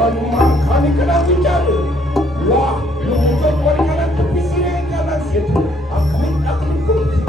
dan makan ikan bicara. Wah, lu untuk makanan tepi sini jalan situ. Akan kursi.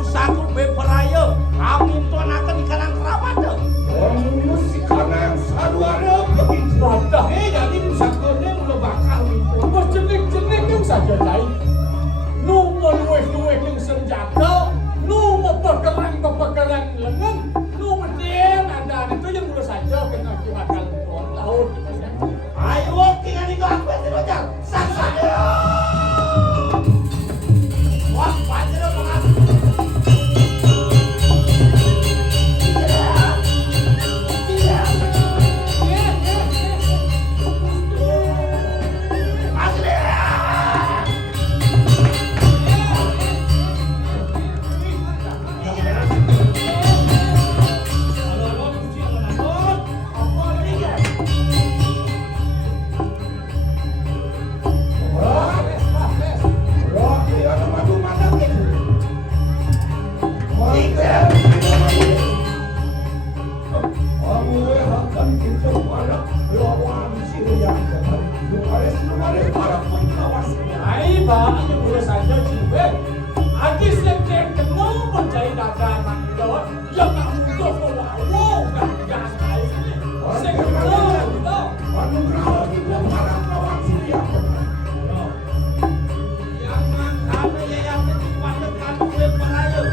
Pusat beberapa, kami tuan akan di kanan kerabat. Oh, musik karena kan kita pada lawan Syria kan lumares para pengawas Ai ba ang ulo saja jiwe. Adi sekjen kenal mencari dagang mandor yang untuk wow kan gas ai. Sekjen itu anugerah kita para lawan Syria yang makan yang dipakai kamu pelayu.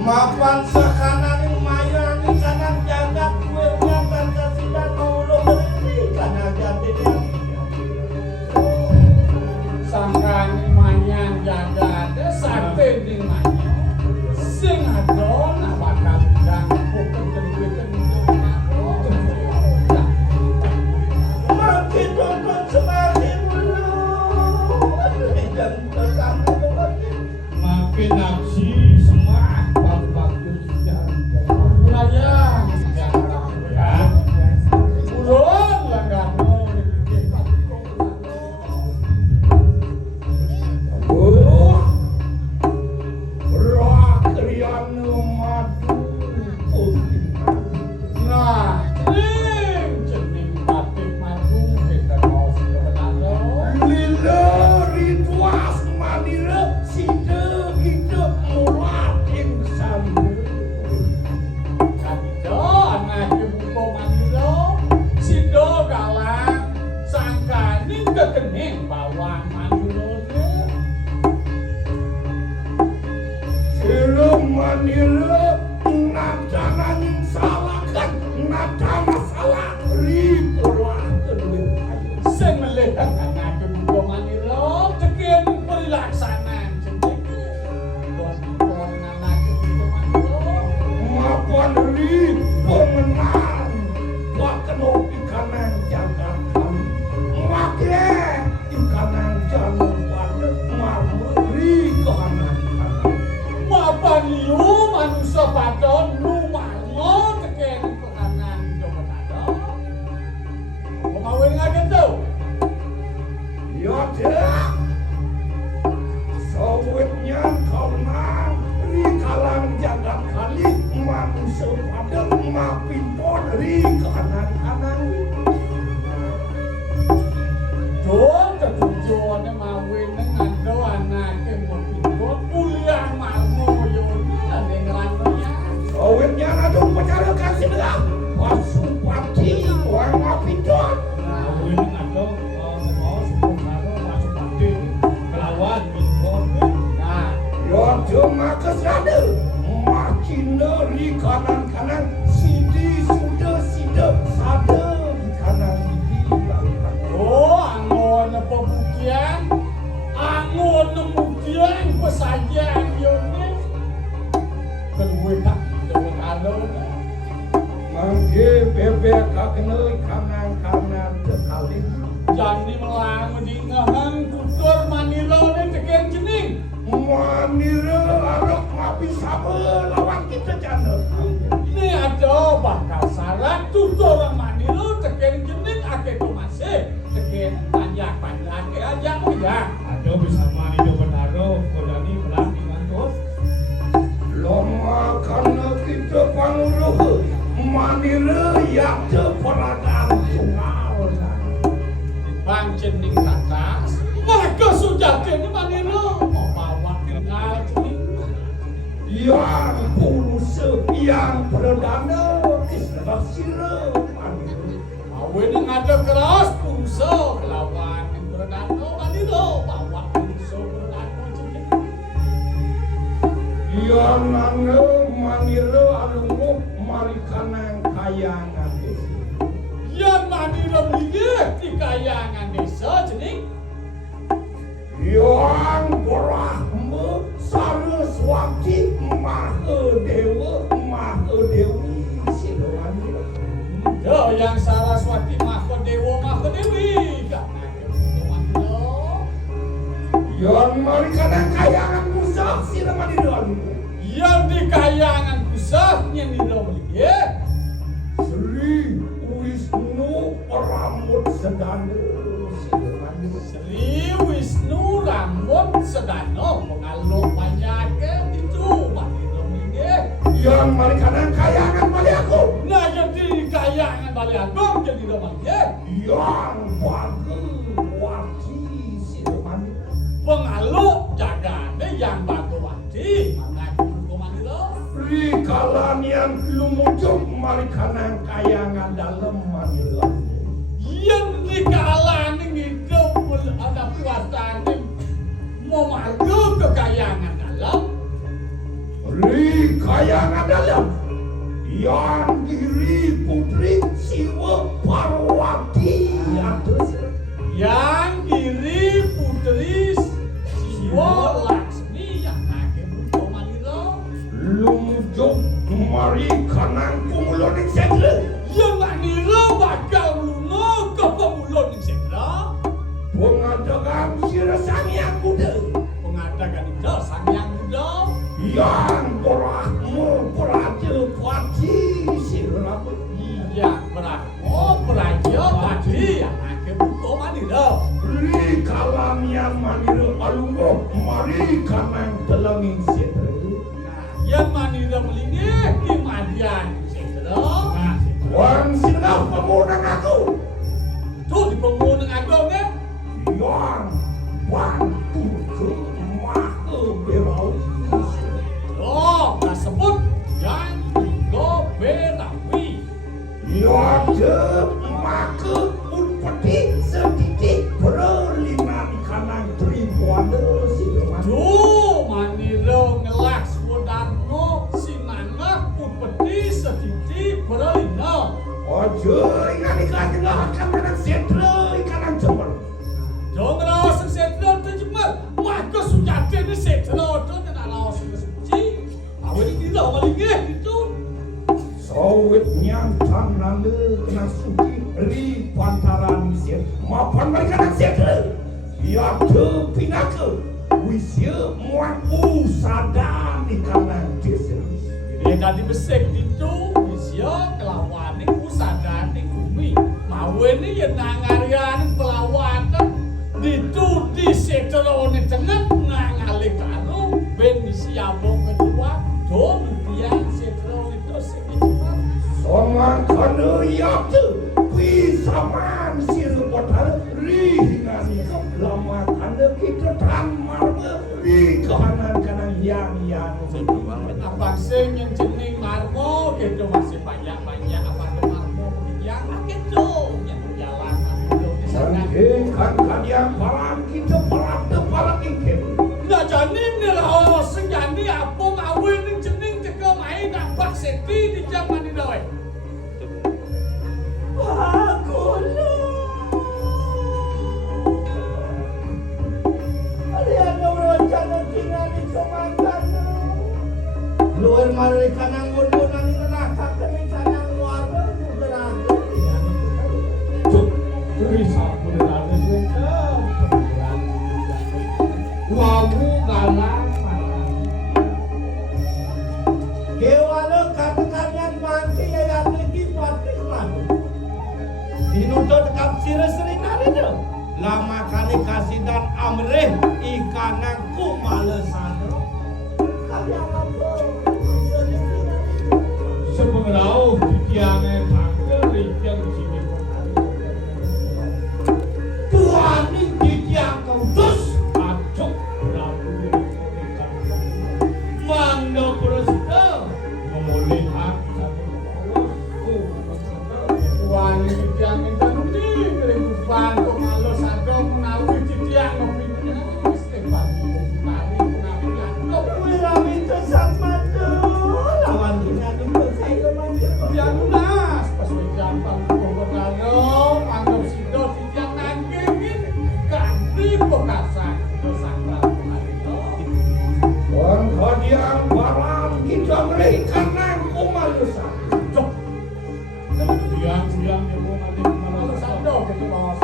mapan sakanan lumayan di kanan jagat kuenya dan kasidan mau beri kanan jati Sangkan lumayan jagat sate di mana sing adon apa kandang pokok terbitan makin tonton semakin dulu dan terkamu makin aksi semua bagus lumayan jarak ya ulun langgar nah cening batik madu kita mau sebenarnya lila rituas manira sida hidup mulatin sambil Kadido anak ibu manilo sido galang sangkaning kekening bawang manilo Belum manila nadana yang salahkan nada masalah ripulakan sing melihat anak ibu manilo cekin pelaksanaan cekin buat anak ibu manilo mapan ri pemenang wakno ikanan jagatan make ikanan jalan pada marmeri kanan mapan liu manusia padon lumarmo cekin kekanan coba tado pemawin ngagen tuh ya dah sawitnya kau nang ri kalang jagat kali manusia pada mapimpon ri kanan Don ketujuannya mawin dengan doa anaknya mau pindah kuliah marmo yoni ada yang ngelantarnya sawitnya ngadu pacara kasih belah wasupati wang mapimpon mawin dengan doa mau sepuluh kali masuk pati melawan pindah nah ya cuma kesada makin ri kanan sidi sudah sida sada di kanan di belakang oh angon pembukian angon kemudian pesajian yoni kedua tak kedua kalau mangke bebek kakenoi kanan tekali jadi melang di ngahan tutur manilo ini cekian jening manira arok ngapi sama lawan kita jana ini ada bakal salah tutur orang Awen ngada keras pungso kelawan berenano maniro bawa pungso berenano cenik. Yang nane maniro alungu marikanang kayangan desa. Yang maniro beli di kayangan desa cenik. Yang Brahma Saraswati Mahadewi Silawati. Yo yang Saraswati Mahadewa Mahadewi karena kemudian Yang marikanang kayangan musah Silawati doang. yang di kayangan kusahnya niro beli Sri Wisnu Rambut Sedana Silawati. Sri Wisnu Rambut Sedano pengaluh banyak itu maniro beli. Yang marikanang kayangan bali aku. Nah jadi kayangan bali agung jadi roman Yang Bhagawati Silawati. pengaluh jagane yang Bhagawati mana kumanin lo Rikalan yang lumujuk marikanang kayangan dalam manilan. yang dikalang hidup ada kuasane mau marga kekayangan dalam Kayangan dalam yang diri putri Siwa Parwati atus yang kiri putri Siwa Laksmi yang nake kumanin lo lumujuk marikanang kumulon ing sedre. yang maniro bakal lunga ke pemulon yang segera Pengadakan sirasang yang muda mengadakan itu sang yang muda yang Brahma Prajapati Silawati. yang berako beraja padi yang nake kumanin lo Rikalan yang maniro alunggo marikanang telenging sedre. yang manira melingi kimadian segera Wan sinau pemunang aku itu di pemunang agung yang bantu ke Mahadewi. oh disebut yang Goberawi Yang maka unpeti setitik berliman kanang tribuana Silawati. duh manira ngelaks Wodarno sinangah upeti setiti berlina Ojo ingat ikan tengah akan menang sentra ikan jember. dong rasa setra terjemah maka sujati ini setra itu tidak rasa kesuci awal ini tidak melingi itu Sawit nyantang nale kena suci ri pantaran misir mapan mereka nak sentra. Ya tu pinaka wisya muang usadan ikan desa. dia tadi besek itu bisa kelawan usaha di bumi mau ini yang nangarian pelawatan itu di setero di tengah nangalik kanu ben siabong kedua dong dia setero itu sekitar Songan kana yaktu pisaman siru botar ringani lama kana kita tamar di kanan kanan yang abang sing yang jening marmo gitu masih banyak apa marmo yang gitu yang jalanan itu di sana kan yang palang kita palang ikan. nah jadi nih lah senjani apa ngawin yang jening teka main nampak seti di zaman ini doy Luar mari kanang gunung ini nakak kami kanang warga berada ya. bisa berada juga lagu galang Kewala katakannya mangke ya lagi pakai lagu. Dinuntut kapsir sering ada tu. Lama kali kasih dan amreh ikanang kumalesan. Kalian apa? sepengrau tiangnya pakai yang sini Tuhan ini tiang kau dus. acuk berlaku Mangga perasta. memulih hak satu bawah wanita yang itu keban pemalo sado menawi titiang ngopine Stefan mari pengapian kok Wirami itu sama tuh lawan dunia itu saya mandir yang lunas pas jampang pemberkano anggap sido titiang nanggengin ganti pekasan dosa kali itu Wong kodiang barang kita mereka nang kumalusa cok yang mau nanti pemalo sado gitu bos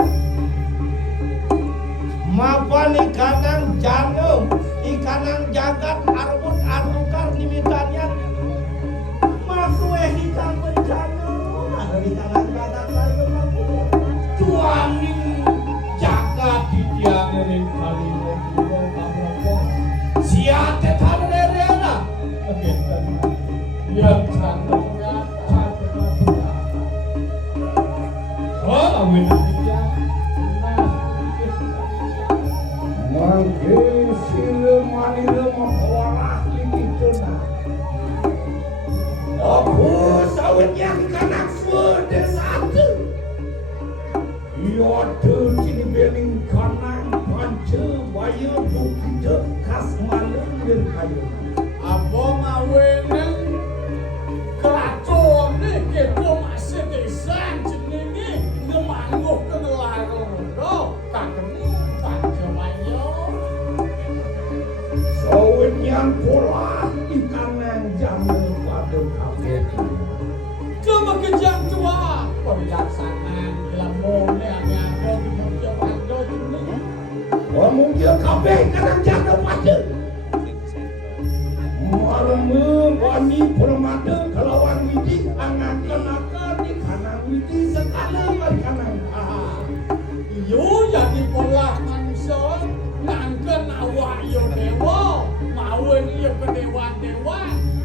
Mapan ikanang janum, ikanang jagat arbut artukar nimitannya. Makue hitam berjanum, ada ikanang jagat lain mampu. tuaning jagat titiang ning kali ngobrol kamu siate tanerena yang cantiknya oh awin titiang Mangke sile manile mapolah likituna. Aku sawit yang kanak sude satu. Yote cini beling kanang panca bayu bukita kas malem kayu. apa ngawenen keracun nih kepo masih desan jenenge ngemangguh kenelarong do kakemu panjamayo Sawit yang pola ikanang jamu pada kafe. coba kejang tua perjaksanaan lamone ame-ame di mulia pando jenenge Mungkin kafe ikanang jamu pada. Malemu wani permata kelawan widi angan kenakan ikanang widi sekala ikanang. yo jadi pola manusia nangken awak yo dewa mawen yo kedewa-dewa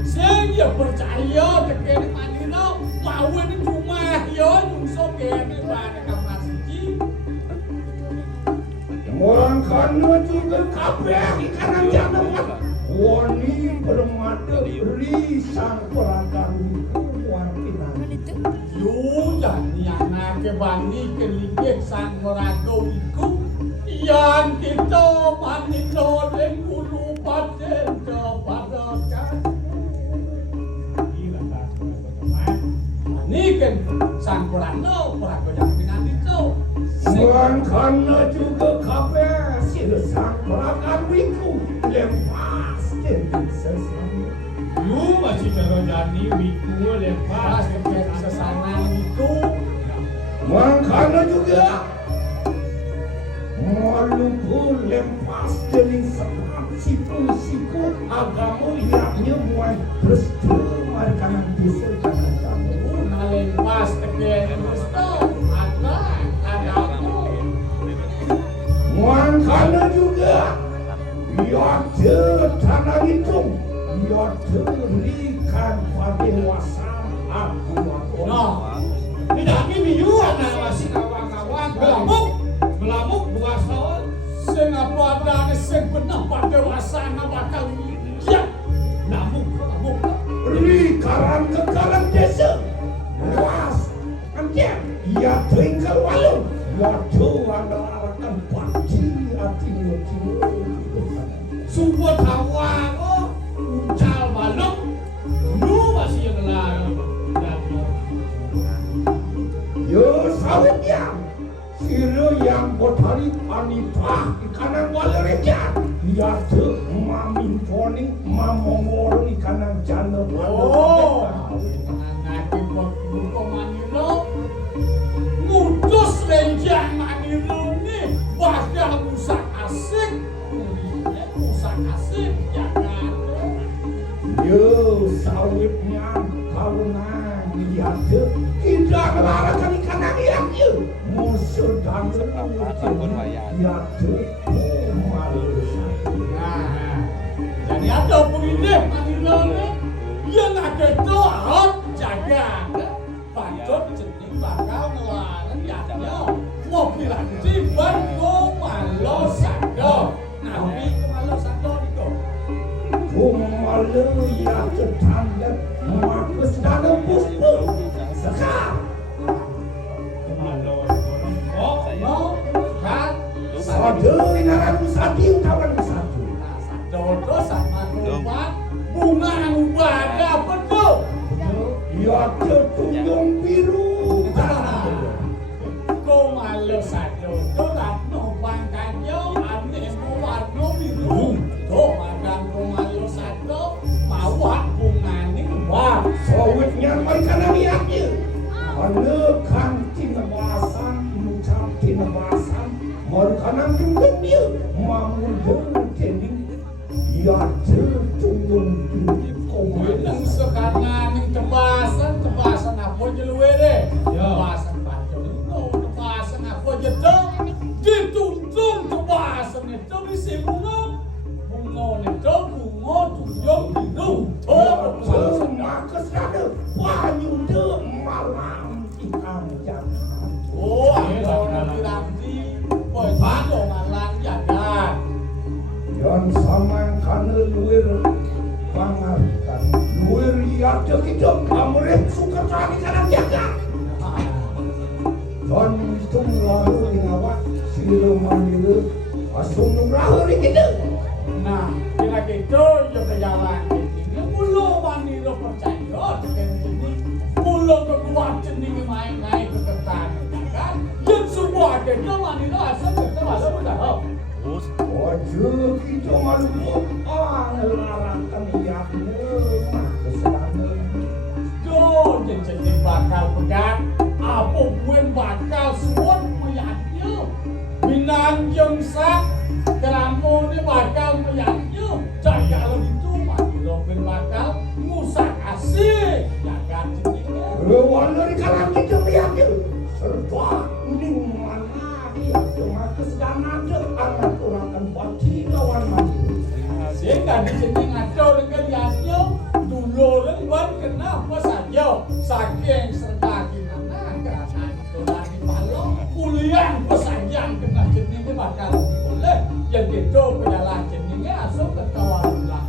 sing yo percaya teken manira mawen cuma yo nyungso kene bareng kapasiji Orang kana juga kafe ikanang jamu pada. Wani permata risang perakan kuartinan. yo jadi anak bani keligek sang morago iku yang kita manino ning kulo paten pada kan ini kan sang morago yang dengan itu Orang kana juga kafe silsang perakan wiku lepas jadi sesama. Lu masih cara jani wiku pas lepas ke sesana itu Orang kana juga maluku lepas jadi sebab siku agama yaknya muai terus mereka nanti sertakan kamu. nalen pas teken musto ada aku Orang kana juga yaitu tanah itu yaitu berikan pada dewasa aku. no tidak ini yuan masih kawan-kawan belamuk buah sahur sing apa adane sing bener pada wasana bakal ya namuk Likaran kekalan desa luas anjir ia tinggal walau waktu angarakan pagi hati subuh tawang ucal balok lu masih yang lari yo sawitnya silo yang botari anita ikanan walereja ia tu mamin poni mamongor ikanan jana oh nanti buka manilo ngutus renjang manilo nih bakal musak asik jangan yo sawitnya kawanan ia tu tidak melarakan ikanan yang yo musuh dan ia tu nah jadi ada pengilih manilo nih yang ada itu harus jaga pancot jenis bakal ngelarang yaknya mobil anjiban kumalo sando nabi kumalo sando itu Kumalu yang tertanda makus dalam puspu sekar kemalo oh jadi ya tertunggung Nang sekarang ning tebasan apa jeluwe deh. Tebasan pancong itu tebasan apa jedo dituntun tebasan itu bisa bunga itu bunga tuyong biru. Makas kada wanyu de malam ikam jangan. Oh, nanti boy pado malang jaga. Yan samang kana luir pangarkan luir yata kita amrek suka tani kana jaga. Dan tung lahu ngawat sira manila asung lahu kita. Nah, kira gitu yo kejalan ini mulo manila percaya dengan ini mulo kedua cening main-main ke ketan kan yang semua ada manila asal kita masuk dah. Ojo kita malu larang kamiaknya kesana. Do jadi bakal pegang apa buen bakal semua meyaknya binang yang sak kerampo ni bakal meyaknya jaya itu manila ben bakal ngusak asih jaga jenenge. Rewan dari kalang kita meyaknya serta uning mana dia cuma kesedana anak orang akan baci kawan mati. Sehingga di sini ngaco dengan yatnya dulu buat kenapa saja saking serta gimana karena itu lagi malu kuliah pesanjang kena jenis bakal boleh yang itu penyalah jenisnya asal ketawa lah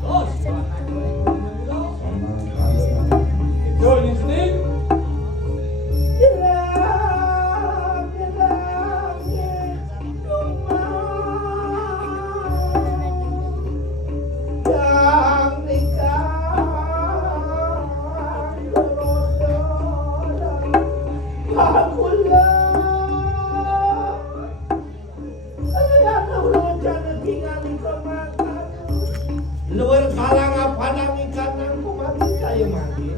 itu ini sini luar kalang apa nami kanan ku mati kaya mati.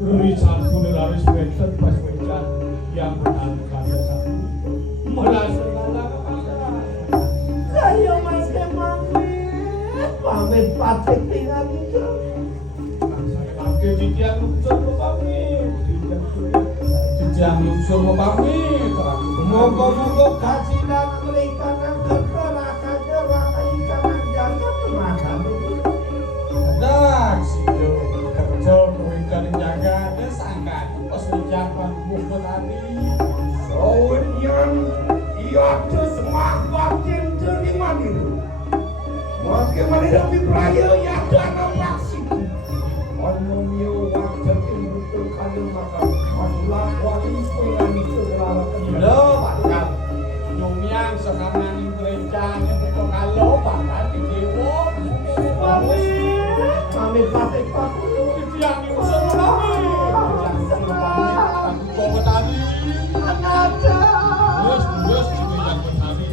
Beri sampun harus better pas wecan yang benar kaya satu. Malah segala kepada. Kaya mati mami pamit patek tinggal itu. Saya lagi jijian luksur pamit. Jijian luksur pamit. Moga-moga kajian mereka yang kekeraka jeraka ikan yang makan. ada si Jo kerja kewinkan jaga ada sangka pas ucapan buku tadi Soalnya ia tu semak batin terima dulu. Makin mana lebih peraya ia tu anak praksi. Anomio waktu betul kali makan. Malah wali sekolah itu terlalu lo bakal nyumiang sekarang ini gereja itu kalau bakal di dewo Mami pakai paku. itu yang diusir kami yang diusir kami tapi bawa tadi Anak. Terus juga yang bertani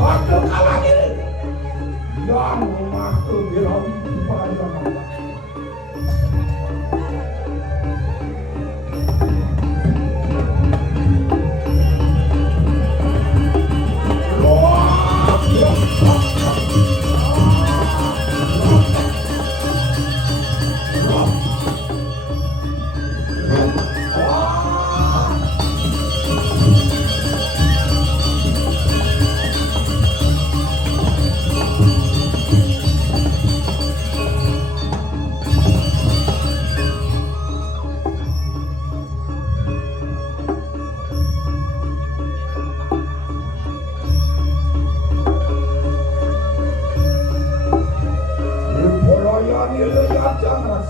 Satu kalah ini. Yang mahu birawi pada mata. Gila ya jangan.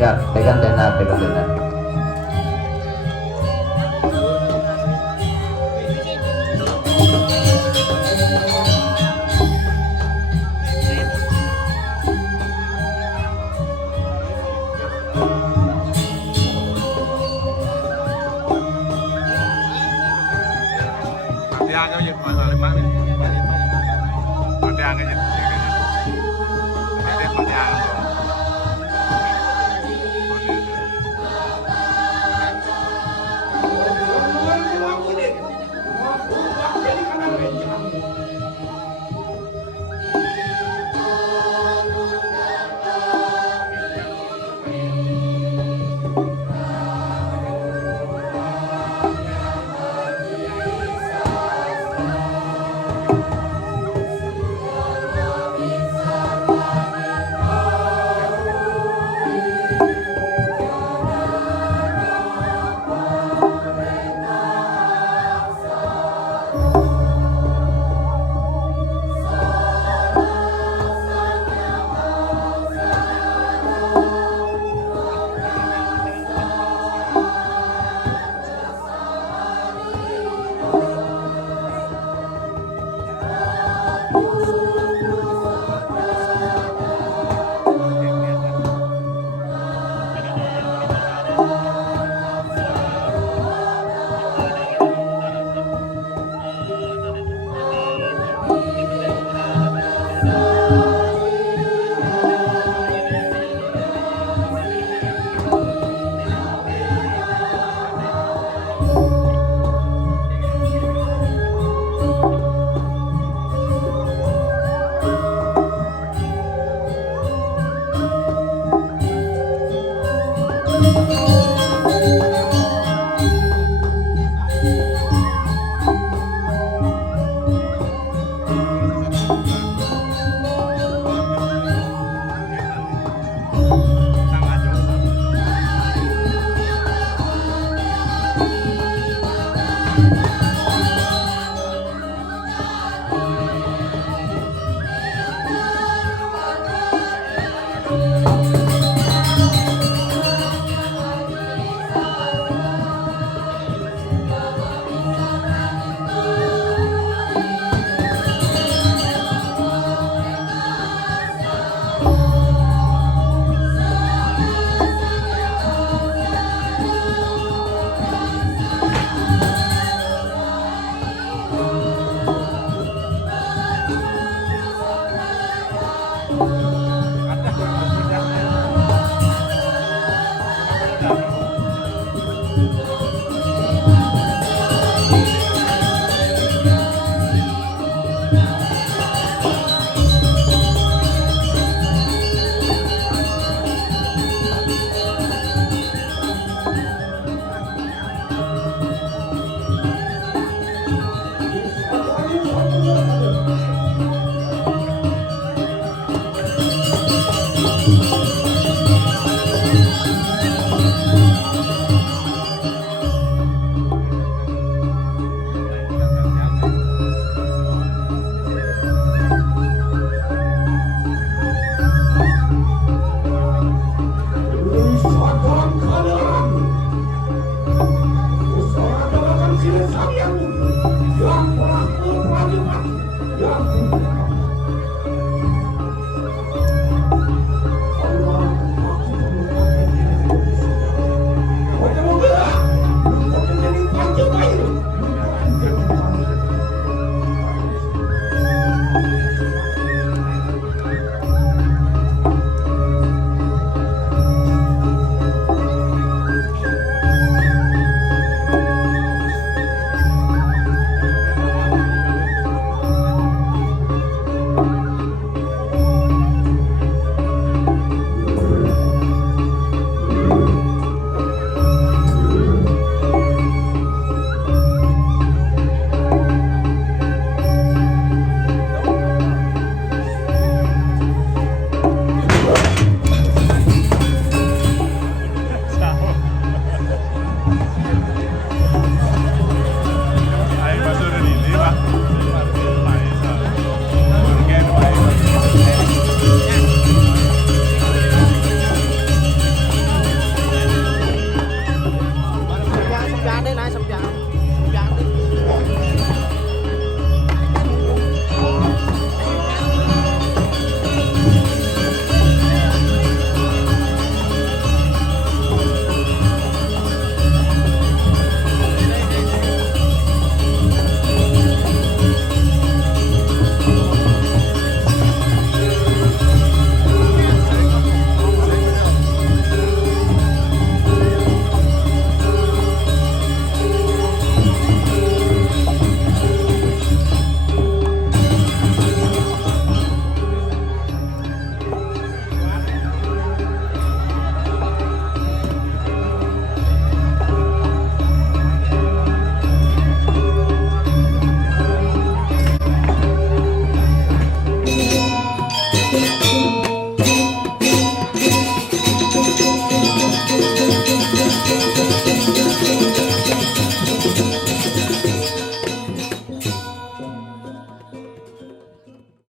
pegang tenar. Dia kan yang mana